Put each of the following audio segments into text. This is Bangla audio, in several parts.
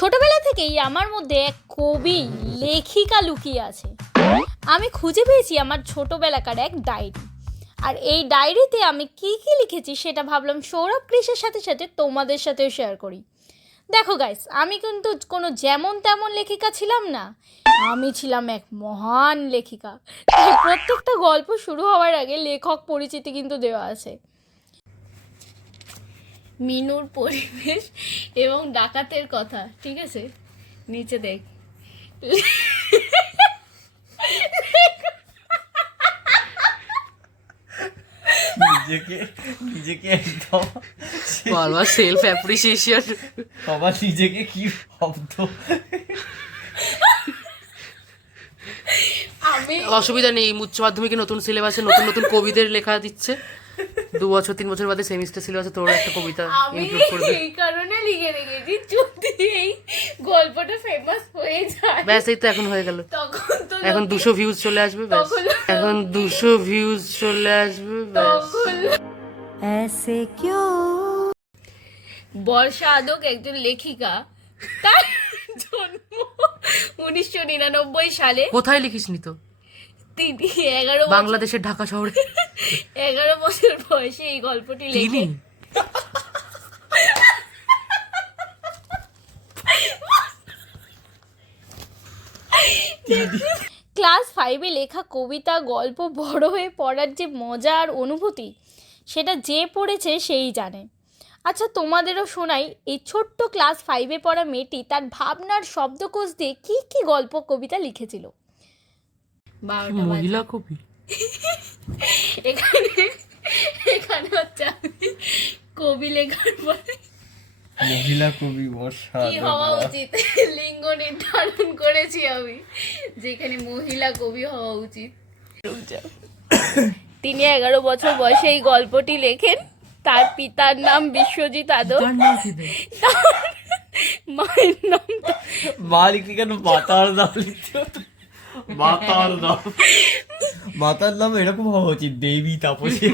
ছোটবেলা থেকেই আমার মধ্যে এক কবি লেখিকা লুকিয়ে আছে। আমি খুঁজে পেয়েছি আমার ছোটবেলাকার এক ডায়েরি। আর এই ডায়েরিতে আমি কি কি লিখেছি সেটা ভাবলাম সৌরভ কৃষের সাথে সাথে তোমাদের সাথেও শেয়ার করি। দেখো গাইস আমি কিন্তু কোনো যেমন তেমন লেখিকা ছিলাম না। আমি ছিলাম এক মহান লেখিকা। প্রত্যেকটা গল্প শুরু হওয়ার আগে লেখক পরিচিতি কিন্তু দেওয়া আছে। মিনুর পরিবেশ এবং ডাকাতের কথা ঠিক আছে? নিচে দেখ। নিজেকে নিজেকে একদম বারবার সেলফ অ্যাপ্রিসিয়েশন সবার নিজেকে কি শব্দ? আমি অসুবিধা নেই উচ্চ মাধ্যমিকে নতুন সিলেবাসে নতুন নতুন কবিদের লেখা দিচ্ছে। দু বছর তিন বছর বাদে সেমিস্টার সিলেবাসে তোর একটা কবিতা আমি ইনক্লুড করবে এই কারণে লিখে রেখেছি যদি এই গল্পটা ফেমাস হয়ে যায় ব্যাস এই তো এখন হয়ে গেল তখন তো এখন লোকে- দুশো ভিউজ চলে আসবে ব্যাস তখন এখন দুশো ভিউজ চলে আসবে ব্যাস তখন ऐसे क्यों বর্ষা আদক একজন লেখিকা তার জন্ম উনিশশো নিরানব্বই সালে কোথায় লিখিস নি তো তিনি এগারো বাংলাদেশের ঢাকা শহরে। এগারো বছর বয়সে এই গল্পটি লেখেন ক্লাস ফাইভে লেখা কবিতা গল্প বড় হয়ে পড়ার যে মজা আর অনুভূতি সেটা যে পড়েছে সেই জানে। আচ্ছা তোমাদেরও শোনাই এই ছোট্ট ক্লাস ফাইভে পড়া মেয়েটি তার ভাবনার শব্দকোষ দিয়ে কী কী গল্প কবিতা লিখেছিল? বারোটা মহিলা কবি? এখানে এখানে হচ্ছে কবি লেখার পরে। মহিলা কবি বর্ষা কি হওয়া উচিত? লিঙ্গ নির্ধারণ করেছি আমি যেখানে মহিলা কবি হওয়া উচিত। তিনি এগারো বছর বয়সে এই গল্পটি লেখেন। তার পিতার নাম বিশ্বজিৎ আদব? মায়ের নাম মা লিখলি কেন মাতার নাম লিখতে হতো মাতার নাম মাতার নাম এরকম হওয়া উচিত দেবী তাপসী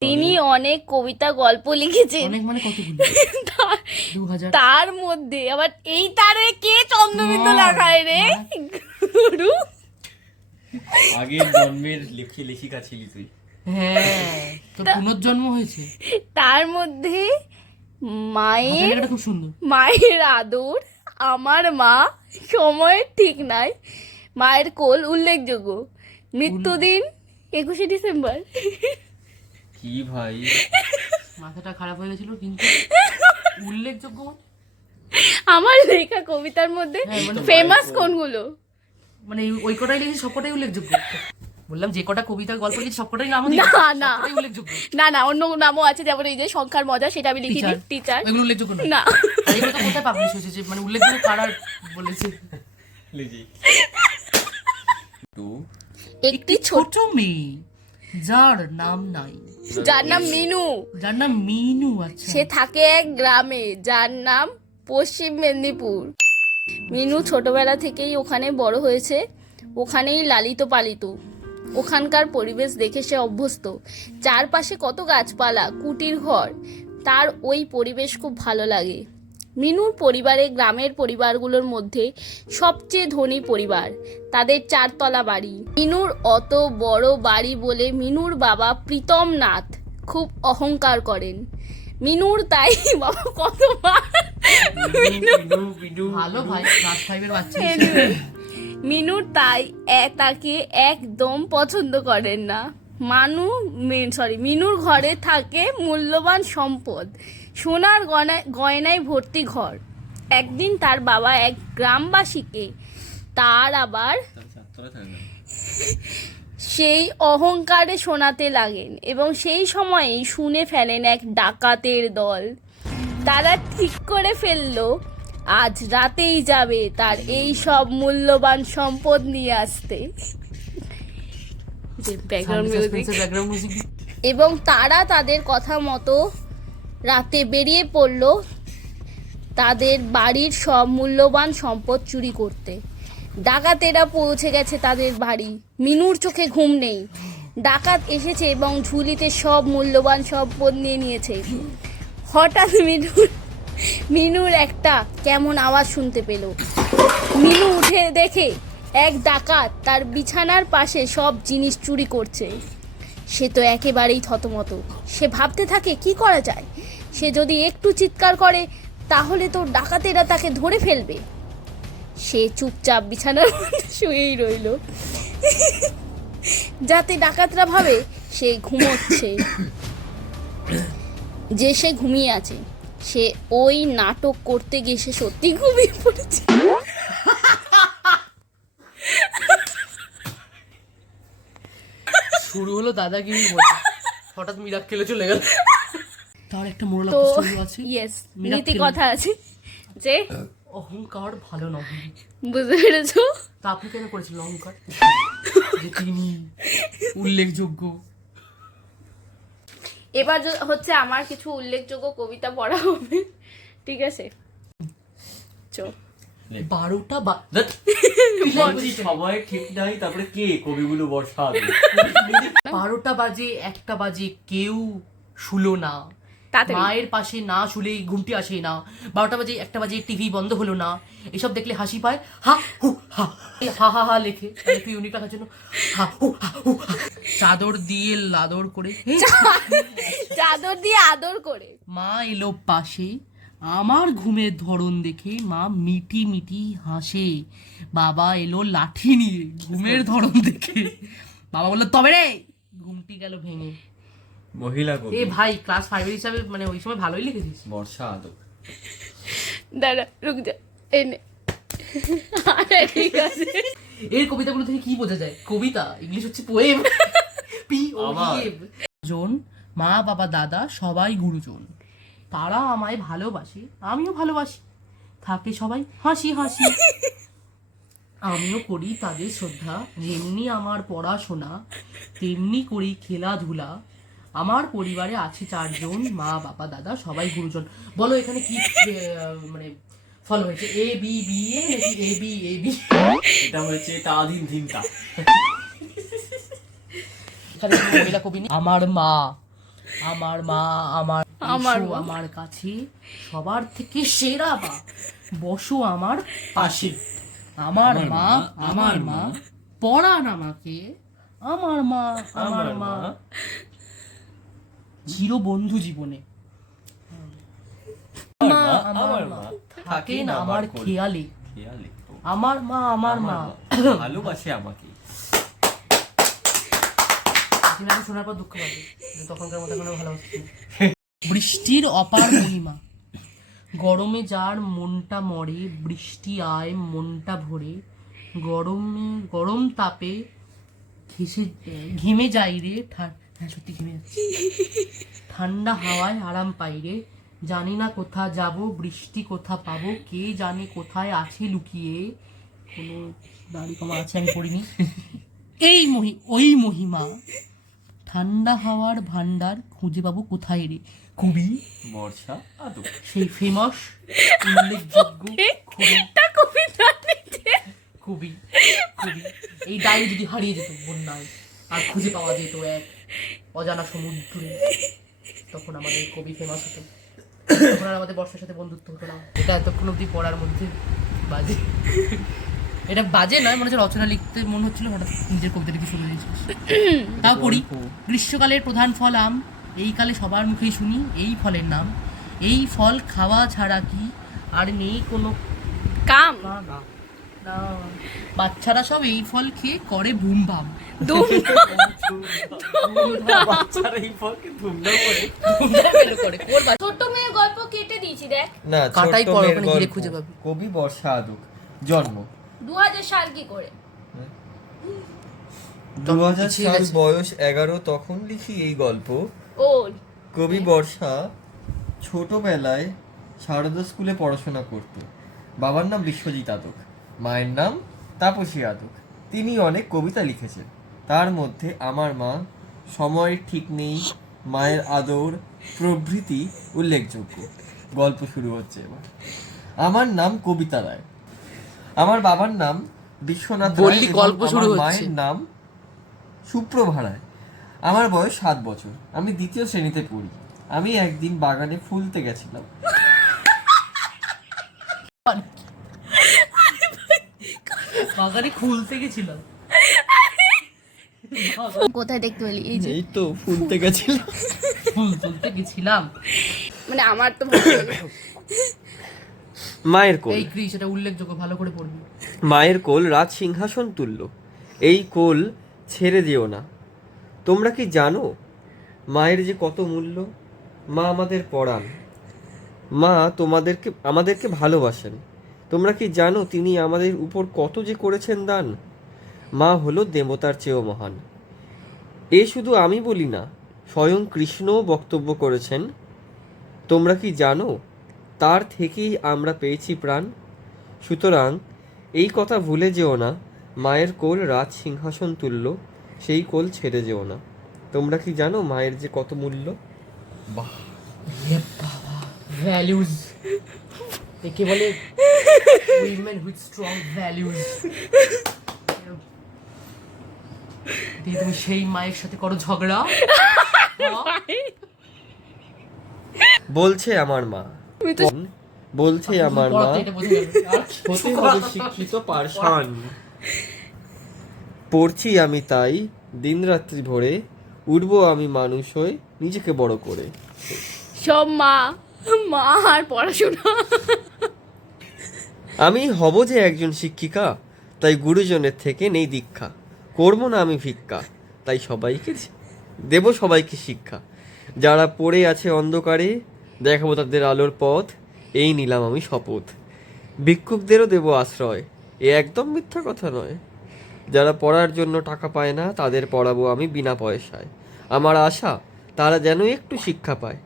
তিনি অনেক কবিতা গল্প লিখেছেন তার- মধ্যে আবার এই তারে কে চন্দ্রবিন্দু লাগায় রে গুরু আগের জন্মের লেখি লেখিকা ছিলি তুই হ্যাঁ তোর পুনর্জন্ম হয়েছে তার মধ্যে মায়ের মায়ের আদর আমার মা সময়ের ঠিক নাই। মায়ের কোল উল্লেখযোগ্য। মৃত্যুদিন একুশে ডিসেম্বর। কি ভাই? মাথাটা খারাপ হয়ে গেছিল কিন্তু উল্লেখযোগ্য মানে? আমার লেখা কবিতার মধ্যে হ্যাঁ, মানে ফেমাস কোনগুলো? মানে ওই কটাই লিখেছি সব কটাই উল্লেখযোগ্য। বললাম যে কটা কবিতার গল্প লিখেছি সব কটাই নাম না, না। উল্লেখযোগ্য। না না অন্য নামও আছে যেমন এই যে সংখ্যার মজা সেটা আমি লিখিনি। টিচার? উল্লেখযোগ্য না। আর এগুলো তো কোথায় পাবলিশ হয়েছে মানে উল্লেখযোগ্য কারা বলেছে। একটি ছোট ছোট মেয়ে যার নাম নাই। যার নাম মিনু। যার নাম মিনু আচ্ছা। সে থাকে এক গ্রামে যার নাম পশ্চিম মেদিনীপুর। মিনু ছোটবেলা থেকেই ওখানে বড় হয়েছে। ওখানেই লালিত পালিত। ওখানকার পরিবেশ দেখে সে অভ্যস্ত। চারপাশে কত গাছপালা কুটির ঘর তার ওই পরিবেশ খুব ভালো লাগে। মিনুর পরিবারে গ্রামের পরিবারগুলোর মধ্যে সবচেয়ে ধনী পরিবার তাদের চারতলা বাড়ি। মিনুর অত বড় বাড়ি বলে মিনুর বাবা প্রীতম নাথ খুব অহংকার করেন। মিনুর তাই বাবা বাচ্চা। মিনুর তাই তাকে একদম পছন্দ করেন না। মানু সরি মিনুর ঘরে থাকে মূল্যবান সম্পদ। সোনার গয়নায় গয়নায় ভর্তি ঘর। একদিন তার বাবা এক গ্রামবাসীকে তার আবার সেই অহংকারে শোনাতে লাগেন এবং সেই সময়েই শুনে ফেলেন এক ডাকাতের দল। তারা ঠিক করে ফেলল আজ রাতেই যাবে তার এই সব মূল্যবান সম্পদ নিয়ে আসতে। এবং তারা তাদের কথা মতো রাতে বেরিয়ে পড়ল তাদের বাড়ির সব মূল্যবান সম্পদ চুরি করতে। ডাকাতেরা পৌঁছে গেছে তাদের বাড়ি। মিনুর চোখে ঘুম নেই। ডাকাত এসেছে এবং ঝুলিতে সব মূল্যবান সম্পদ নিয়ে নিয়েছে। হঠাৎ মিনুর মিনুর একটা কেমন আওয়াজ শুনতে পেল। মিনু উঠে দেখে এক ডাকাত তার বিছানার পাশে সব জিনিস চুরি করছে। সে তো একেবারেই থতমত। সে ভাবতে থাকে, কি করা যায়? সে যদি একটু চিৎকার করে, তাহলে তো ডাকাতেরা তাকে ধরে ফেলবে। সে চুপচাপ বিছানার শুয়েই রইল। যাতে ডাকাতরা ভাবে, সে ঘুমোচ্ছে। যে সে ঘুমিয়ে আছে, সে ওই নাটক করতে গিয়ে সে সত্যি ঘুমিয়ে পড়েছে। শুরু হলো দাদাগিরি মতো হঠাৎ মিরাক খেলে চলে গেল। তার একটা মোরাল স্টোরি আছে। ইয়েস নীতি কথা আছে যে অহংকার ভালো নয়। বুঝতে পেরেছ? তা আপনি কেন করেছিলেন অহংকার? যে তিনি উল্লেখযোগ্য। এবার হচ্ছে আমার কিছু উল্লেখযোগ্য কবিতা পড়া হবে। ঠিক আছে? চো। বারোটা বা ধ্যাৎ, ঠিক নাই তারপরে কে কবিগুলো বর্ষা বারোটা বাজে একটা বাজে কেউ শুলো না। মায়ের পাশে না শুলে ঘুমটি আসে না। বারোটা বাজে একটা বাজে টিভি বন্ধ হলো না। এসব দেখলে হাসি পায় হা হু হা। হা হা হা লেখে। একটু ইউনিক রাখার জন্য হা হু হা হু চাদর দিয়ে লাদর করে চাদর দিয়ে আদর করে। মা এলো পাশে। আমার ঘুমের ধরন দেখে মা মিটি মিটি হাসে। বাবা এলো লাঠি নিয়ে ঘুমের ধরন দেখে। বাবা বলল তবে রে! ঘুমটি গেল ভেঙে। মহিলা কবি। এ ভাই ক্লাস ফাইভের হিসাবে মানে ওই সময় ভালোই লিখেছিস। বর্ষা আদক দাঁড়া রুক যা এনে ঠিক আছে। এর কবিতাগুলো থেকে কি বোঝা যায়? কবিতা ইংলিশ হচ্ছে পোয়েম পি ও জন মা বাবা দাদা সবাই গুরুজন। তারা আমায় ভালোবাসে আমিও ভালোবাসি। থাকে সবাই হাসি হাসি। আমিও করি তাদের শ্রদ্ধা যেমনি আমার পড়াশোনা তেমনি করি খেলাধুলা। আমার পরিবারে আছে চারজন মা বাবা দাদা সবাই গুরুজন। বলো এখানে কি মানে ফলো হয়েছে? এ বি বি এ নাকি এ বি এ বি এটা কোনো কবি নেই। আমার মা আমার মা আমার আমার আমার কাছে সবার থেকে সেরা বা। বসো আমার পাশে। আমার মা আমার মা পড়ান আমাকে। আমার মা আমার মা। চির বন্ধু জীবনে। মা আমার মা। থাকেন আমার খেয়ালে। খেয়ালে। আমার মা আমার মা। ভালোবাসে আমাকে। শোনার পর দুঃখ পাবে। তখনকার মতো কোনো ভালোবাসা। বৃষ্টির অপার মহিমা। গরমে যার মনটা মরে, বৃষ্টি আয় মনটা ভরে। গরমে, গরম তাপে ঘেসে ঘেমে যাই রে হ্যাঁ সত্যি ঘেমে ঠান্ডা হাওয়ায় আরাম পাই রে। জানি না কোথা যাব, বৃষ্টি কোথা পাবো, কে জানে কোথায় আছে লুকিয়ে। কোনো দাড়ি কমা আছে আমি পড়িনি। এই মহি ওই মহিমা। ঠান্ডা হাওয়ার ভান্ডার খুঁজে পাবো কোথায় রে? কবি বর্ষা আদক সেই ফেমাস উল্লেখযোগ্য কবি? কবি। কবি এই ডায়েরি যদি হারিয়ে যেত বন্যায় আর খুঁজে পাওয়া যেত এক অজানা সমুদ্রে তখন আমাদের কবি ফেমাস হতো। তখন আর আমাদের বর্ষার সাথে বন্ধুত্ব হতো না। এটা এতক্ষণ অব্দি পড়ার মধ্যে বাজে। এটা বাজে নয় মনে হচ্ছে রচনা লিখতে মনে হচ্ছিল হঠাৎ নিজের কবিতা লিখে শুনে দিয়েছিস তাও পড়ি। গ্রীষ্মকালের প্রধান ফল আম এই কালে সবার মুখে শুনি এই ফলের নাম। এই ফল খাওয়া ছাড়া কি আর নেই কোনো কাম। বাচ্চারা সব এই ফল খেয়ে করে ভাম মেয়ে গল্প কেটে দিয়েছি দেখ। না কাটাই ওখানে গিয়ে খুঁজে পাবি। কবি বর্ষা আদক জন্ম। দু হাজার সাল কি করে? সাল বয়স এগারো তখন লিখি এই গল্প। ও। কবি বর্ষা ছোটবেলায় শারদা স্কুলে পড়াশোনা করত। বাবার নাম বিশ্বজিৎ আদক মায়ের নাম তাপসী আদক। তিনি অনেক কবিতা লিখেছেন। তার মধ্যে আমার মা সময়ের ঠিক নেই মায়ের আদর প্রভৃতি উল্লেখযোগ্য। গল্প শুরু হচ্ছে এবার। আমার নাম কবিতা রায়। আমার বাবার নাম বিশ্বনাথ বললি গল্প শুরু মায়ের নাম সুপ্রভা রায়। আমার বয়স সাত বছর। আমি দ্বিতীয় শ্রেণীতে পড়ি। আমি একদিন বাগানে ফুলতে গেছিলাম বাগানে খুলতে গেছিলাম কোথায় দেখতে পেলি? এই যে। এই তো ফুলতে গেছিল ফুল তুলতে গেছিলাম। মানে আমার তো মায়ের কোল। এই ক্রিস এটা উল্লেখযোগ্য ভালো করে পড়বি। মায়ের কোল রাজ সিংহাসন তুলল। এই কোল ছেড়ে দিও না। তোমরা কি জানো মায়ের যে কত মূল্য? মা আমাদের পড়ান মা তোমাদেরকে, আমাদেরকে ভালোবাসেন। তোমরা কি জানো তিনি আমাদের উপর কত যে করেছেন দান? মা হলো দেবতার চেয়েও মহান। এ শুধু আমি বলি না, স্বয়ং কৃষ্ণও বক্তব্য করেছেন। তোমরা কি জানো তার থেকেই আমরা পেয়েছি প্রাণ? সুতরাং এই কথা ভুলে যেও না, মায়ের কোল রাজ সিংহাসন তুলল সেই কোল ছেড়ে যেও না। তোমরা কি জানো মায়ের যে কত মূল্য? বাহ। ভ্যালুজ একে বলে উইমেন উইথ স্ট্রং ভ্যালুজ দিয়ে তুমি সেই মায়ের সাথে করো ঝগড়া? বলছে আমার মা। বলছে আমার মা। শিক্ষিত পারসান। পড়ছি আমি তাই দিনরাত্রি ভরে উঠবো আমি মানুষ হয়ে নিজেকে বড় করে। সব মা মা আর পড়াশোনা। আমি হব যে একজন শিক্ষিকা তাই গুরুজনের থেকে নেই দীক্ষা। করব না আমি ভিক্ষা তাই সবাইকে দেব সবাইকে শিক্ষা। যারা পড়ে আছে অন্ধকারে দেখাবো তাদের আলোর পথ এই নিলাম আমি শপথ। ভিক্ষুকদেরও দেব আশ্রয় এ একদম মিথ্যা কথা নয়। যারা পড়ার জন্য টাকা পায় না, তাদের পড়াবো আমি বিনা পয়সায়। আমার আশা, তারা যেন একটু শিক্ষা পায়।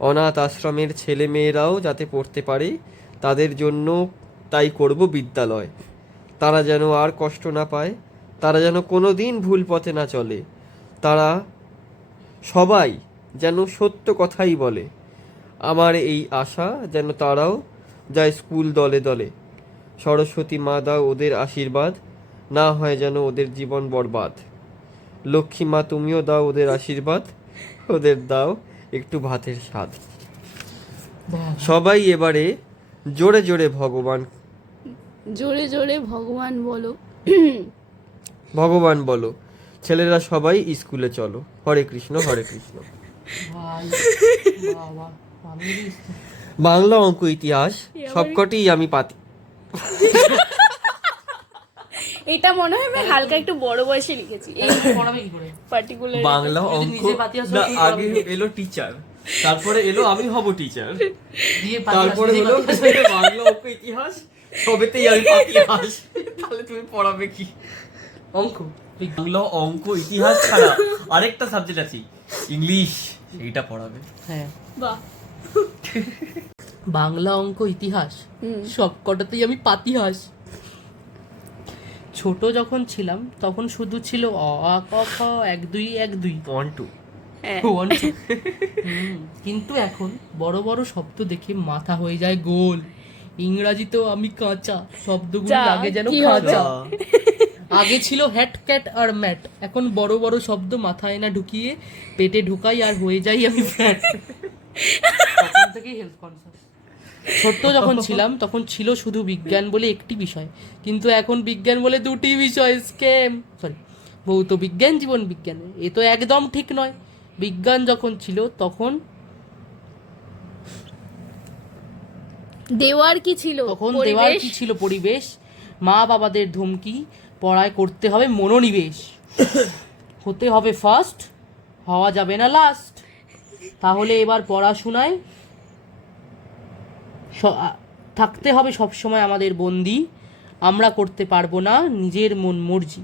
অনাথ আশ্রমের ছেলে মেয়েরাও যাতে পড়তে পারে, তাদের জন্য তাই করব বিদ্যালয়। তারা যেন আর কষ্ট না পায়, তারা যেন কোনো দিন ভুল পথে না চলে। তারা সবাই যেন সত্য কথাই বলে। আমার এই আশা যেন তারাও যায় স্কুল দলে দলে। সরস্বতী মা দাও ওদের আশীর্বাদ না হয় যেন ওদের জীবন বরবাদ। লক্ষ্মী মা তুমিও দাও ওদের আশীর্বাদ ওদের দাও একটু ভাতের স্বাদ। সবাই এবারে জোরে জোরে ভগবান জোরে জোরে ভগবান বলো। ভগবান বলো ছেলেরা সবাই স্কুলে চলো। হরে কৃষ্ণ হরে কৃষ্ণ। বাংলা অঙ্ক ইতিহাস সবকটি আমি পাতি। এটা মনে হয় আমি হালকা একটু বড় বয়সে লিখেছি। এই পার্টিকুলার বাংলা অঙ্ক না আগে এলো টিচার তারপরে এলো আমি হব টিচার দিয়ে তারপরে হলো। বাংলা অঙ্ক ইতিহাস সবেতেই আমি পাতি হাস তাহলে তুমি পড়াবে কি? অঙ্ক বাংলা অঙ্ক ইতিহাস ছাড়া আরেকটা সাবজেক্ট আছে ইংলিশ সেইটা পড়াবে। হ্যাঁ। বাহ। বাংলা অঙ্ক ইতিহাস হুম। সব কটাতেই আমি পাতিহাস ছোট যখন ছিলাম তখন শুধু ছিল অ আ ক খ এক দুই এক দুই। ওয়ান টু হ্যাঁ। Two. হুম, কিন্তু এখন বড় বড় শব্দ দেখে মাথা হয়ে যায় গোল। ইংরাজিতেও আমি কাঁচা শব্দগুলো লাগে যেন কাঁচা আগে ছিল হ্যাট ক্যাট আর ম্যাট। এখন বড় বড় শব্দ মাথায় না ঢুকিয়ে পেটে ঢুকাই আর হয়ে যাই আমি ফ্যাট তখন থেকেই হেলথ কনসাস ছোট্ট যখন ছিলাম তখন ছিল শুধু বিজ্ঞান বলে একটি বিষয়। কিন্তু এখন বিজ্ঞান বলে দুটি বিষয় স্কেম সরি ভৌত বিজ্ঞান জীবন বিজ্ঞান। এ তো একদম ঠিক নয়। বিজ্ঞান যখন ছিল তখন দেওয়ার কি ছিল? তখন দেওয়ার কি ছিল? পরিবেশ। মা বাবাদের ধমকি পড়ায় করতে হবে মনোনিবেশ। হতে হবে ফার্স্ট হওয়া যাবে না লাস্ট তাহলে এবার পড়াশোনায় থাকতে হবে সবসময় আমাদের বন্দি। আমরা করতে পারব না নিজের মন মর্জি।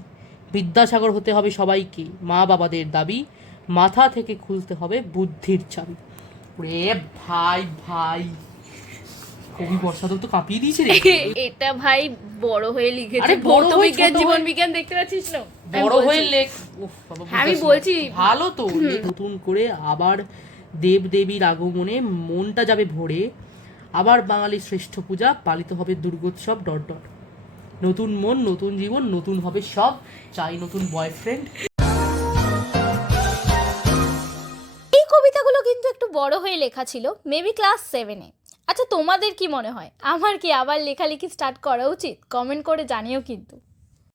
বিদ্যাসাগর হতে হবে সবাইকে মা বাবাদের দাবি। মাথা থেকে খুলতে হবে বুদ্ধির চাবি। রে ভাই ভাই। কবি বর্ষাদব তো কাঁপিয়ে দিয়েছে রে। এটা ভাই বড় হয়ে লিখেছে। বড় বিজ্ঞান জীবন বিজ্ঞান দেখতে পাচ্ছিস না? বড় হয়ে লেখ আমি বলছি। ভালো তো নতুন করে আবার দেব দেবীর আগমনে মনটা যাবে ভরে। আবার বাঙালির শ্রেষ্ঠ পূজা পালিত হবে দুর্গোৎসব ডট ডট। নতুন মন, নতুন জীবন, নতুন হবে সব। চাই নতুন বয়ফ্রেন্ড এই কবিতাগুলো কিন্তু একটু বড় হয়ে লেখা ছিল মেবি ক্লাস সেভেনে আচ্ছা তোমাদের কি মনে হয়? আমার কি আবার লেখালেখি স্টার্ট করা উচিত? কমেন্ট করে জানিও কিন্তু।